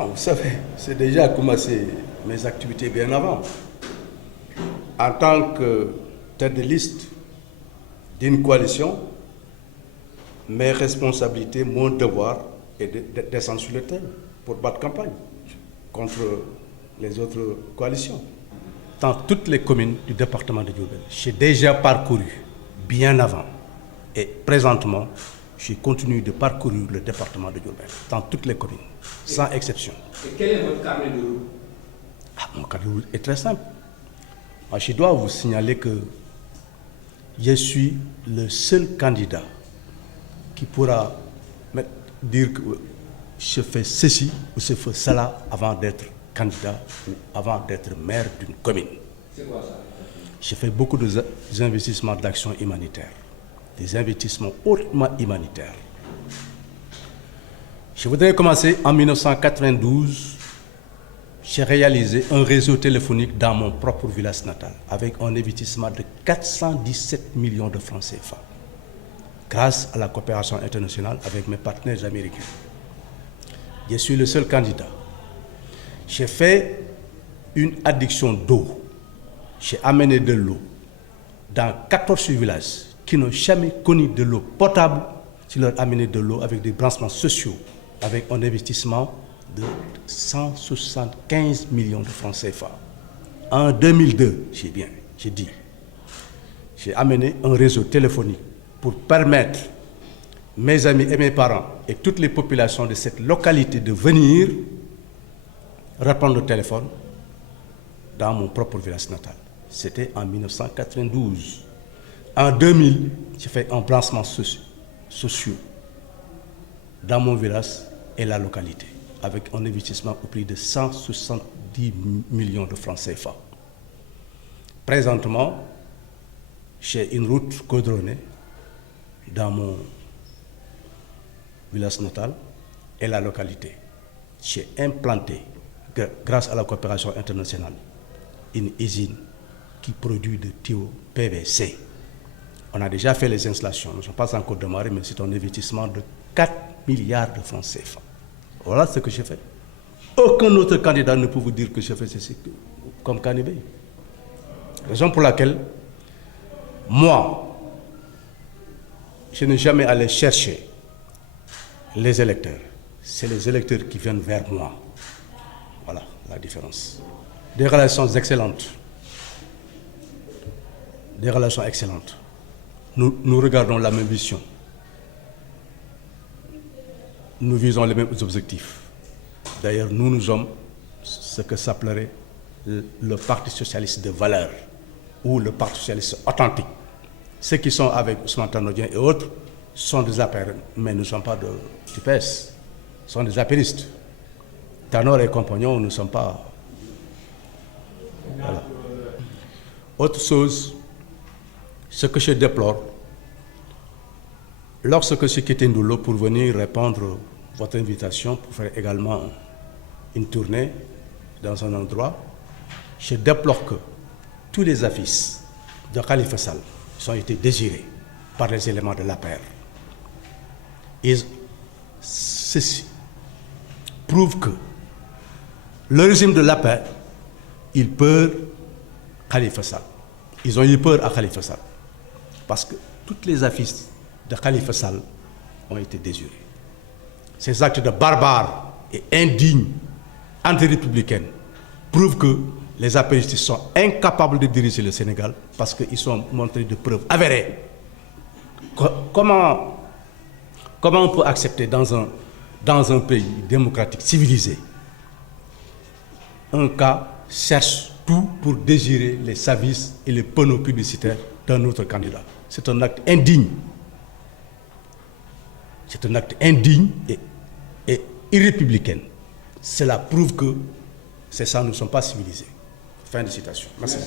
Ah, vous savez, c'est déjà commencé mes activités bien avant. En tant que tête de liste d'une coalition, mes responsabilités, mon devoir est de descendre sur le terrain pour battre campagne contre les autres coalitions. Dans toutes les communes du département de Diourbel, j'ai déjà parcouru bien avant. Et présentement, je continue de parcourir le département de Diourbel, dans toutes les communes, sans exception. Et quel est votre carnet de route? Mon carnet de route est très simple. Moi, je dois vous signaler que je suis le seul candidat qui pourra dire que je fais ceci ou je fais cela avant d'être candidat ou avant d'être maire d'une commune. C'est quoi ça? J'ai fait beaucoup d'investissements d'action humanitaire, des investissements hautement humanitaires. Je voudrais commencer en 1992. J'ai réalisé un réseau téléphonique dans mon propre village natal avec un investissement de 417 millions de francs CFA grâce à la coopération internationale avec mes partenaires américains. Je suis le seul candidat. J'ai fait une adduction d'eau. J'ai amené de l'eau dans 14 villages qui n'ont jamais connu de l'eau potable. Je leur ai amené de l'eau avec des branchements sociaux, avec un investissement de 175 millions de francs CFA. En 2002, j'ai amené un réseau téléphonique pour permettre mes amis et mes parents et toutes les populations de cette localité de venir répondre au téléphone dans mon propre village natal. C'était en 1992. En 2000, j'ai fait un branchement social dans mon village et la localité, avec un investissement au prix de 170 millions de francs CFA. Présentement, j'ai une route goudronnée dans mon village natal et la localité. J'ai implanté, grâce à la coopération internationale, une usine qui produit de tuyaux PVC. On a déjà fait les installations, nous ne sommes pas encore démarrés, mais c'est un investissement de 4 milliards de francs CFA. Voilà ce que j'ai fait. Aucun autre candidat ne peut vous dire que j'ai fait ceci comme Kanibé. Raison pour laquelle, moi, je n'ai jamais allé chercher les électeurs. C'est les électeurs qui viennent vers moi. Voilà la différence. Des relations excellentes. Des relations excellentes. Nous regardons la même vision. Nous visons les mêmes objectifs. D'ailleurs, nous sommes ce que s'appellerait le Parti socialiste de valeur ou le Parti socialiste authentique. Ceux qui sont avec Ousmane Tanor Dieng et autres sont des apéristes, mais nous ne sommes pas du PS, sont des apéristes. Tanor et compagnons, nous ne sommes pas... Voilà. Autre chose, ce que je déplore, lorsque je quitte Ndoulo pour venir répondre à votre invitation pour faire également une tournée dans un endroit, je déplore que tous les affiches de Khalifa Sall ont été désirés par les éléments de l'APR. Et ceci prouve que le régime de l'APR, il peur Khalifa Sall. Ils ont eu peur à Khalifa Sall. Parce que toutes les affiches de Khalifa Sall ont été désirées. Ces actes de barbares et indignes, anti-républicaines, prouvent que les apéristes sont incapables de diriger le Sénégal parce qu'ils sont montrés de preuves avérées. Comment on peut accepter dans un pays démocratique civilisé, un cas cherche tout pour désirer les services et les panneaux publicitaires d'un autre candidat? C'est un acte indigne. C'est un acte indigne et irrépublicain. Cela prouve que c'est ça, nous ne sommes pas civilisés. Fin de citation. Merci.